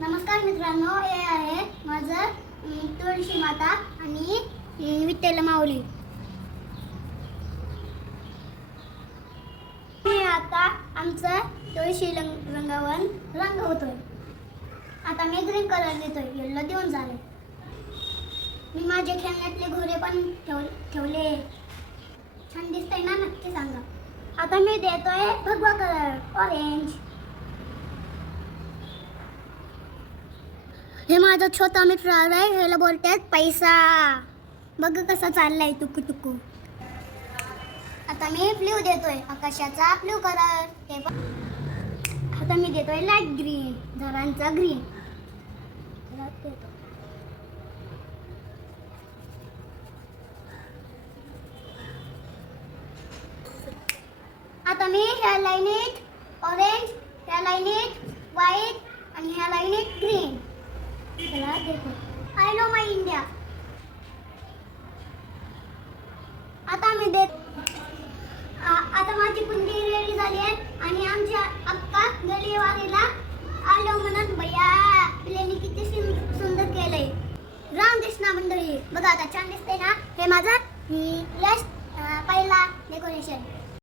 नमस्कार मित्रांनो, हे आहे माझं तुळशी माता आणि विठ्ठल माऊली. मी आता आमचं तुळशी रंगावर रंगवतोय. आता मी ग्रीन कलर देतोय, येल्लो देऊन झाले. मी माझे खेळण्यातले घोडे पण ठेवले. छान दिसतंय ना? नक्की सांगा. आता मी देतोय भगवा कलर ऑरेंज. हे माझा छोटा मित्र आहे, ह्याला बोलतात पैसा. बघ कसा चाललाय टुकू टुकू. आता मी ब्ल्यू देतोय, आकाशाचा ब्ल्यू कलर. हे आता मी देतोय लाईट ग्रीन, झाडांचा ग्रीन. आता मी ह्या लाईनीत ऑरेंज, ह्या लाईनीत व्हाईट आणि ह्या लाईनीत ग्रीन. चला देखो. I know my India. आता मी आता माझी कुंडी रेडी झाली आहे आणि आमच्या अक्का गलीवारीला आलो म्हणून भैया आपल्याने किती सुंदर केलंय. राम कृष्णा मंडळी बघा, आता छान दिसते ना? हे माझा पहिला डेकोरेशन.